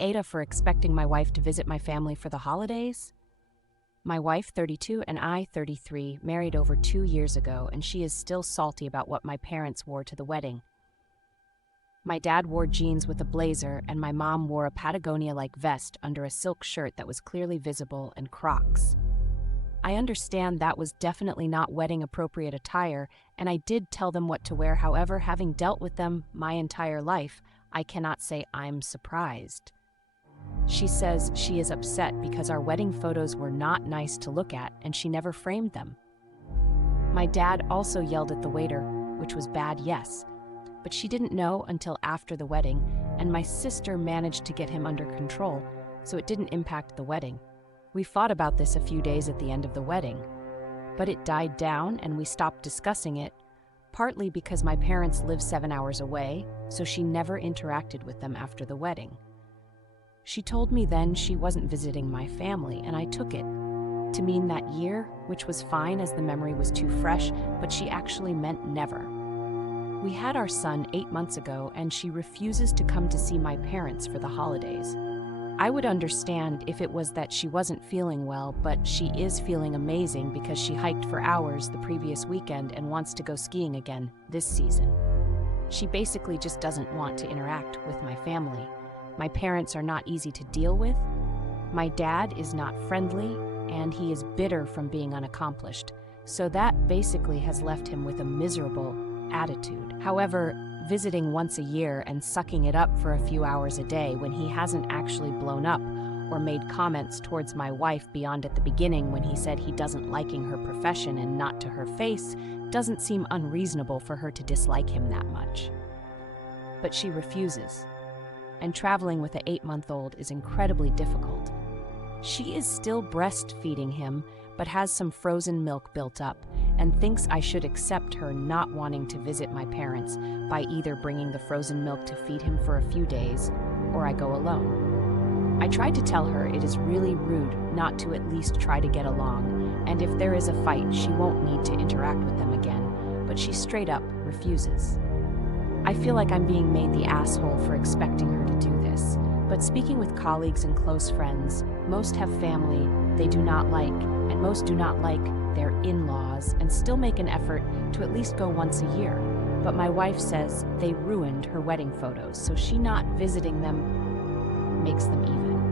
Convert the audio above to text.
AITA for expecting my wife to visit my family for the holidays? My wife, 32, and I, 33, married over 2 years ago, and she is still salty about what my parents wore to the wedding. My dad wore jeans with a blazer, and my mom wore a Patagonia-like vest under a silk shirt that was clearly visible and Crocs. I understand that was definitely not wedding-appropriate attire, and I did tell them what to wear. However, having dealt with them my entire life, I cannot say I'm surprised. She says she is upset because our wedding photos were not nice to look at and she never framed them. My dad also yelled at the waiter, which was bad, yes, but she didn't know until after the wedding, and my sister managed to get him under control, so it didn't impact the wedding. We fought about this a few days at the end of the wedding, but it died down and we stopped discussing it, partly because my parents live 7 hours away, so she never interacted with them after the wedding. She told me then she wasn't visiting my family, and I took it to mean that year, which was fine as the memory was too fresh, but she actually meant never. We had our son 8 months ago, and she refuses to come to see my parents for the holidays. I would understand if it was that she wasn't feeling well, but she is feeling amazing because she hiked for hours the previous weekend and wants to go skiing again this season. She basically just doesn't want to interact with my family. My parents are not easy to deal with. My dad is not friendly, and he is bitter from being unaccomplished. So that basically has left him with a miserable attitude. However, visiting once a year and sucking it up for a few hours a day when he hasn't actually blown up or made comments towards my wife beyond at the beginning when he said he doesn't liking her profession and not to her face doesn't seem unreasonable for her to dislike him that much. But she refuses. And traveling with an 8-month-old is incredibly difficult. She is still breastfeeding him, but has some frozen milk built up, and thinks I should accept her not wanting to visit my parents by either bringing the frozen milk to feed him for a few days, or I go alone. I tried to tell her it is really rude not to at least try to get along, and if there is a fight, she won't need to interact with them again, but she straight up refuses. I feel like I'm being made the asshole for expecting her to do this, but speaking with colleagues and close friends, most have family they do not like, and most do not like their in-laws and still make an effort to at least go once a year. But my wife says they ruined her wedding photos, so she not visiting them makes them even.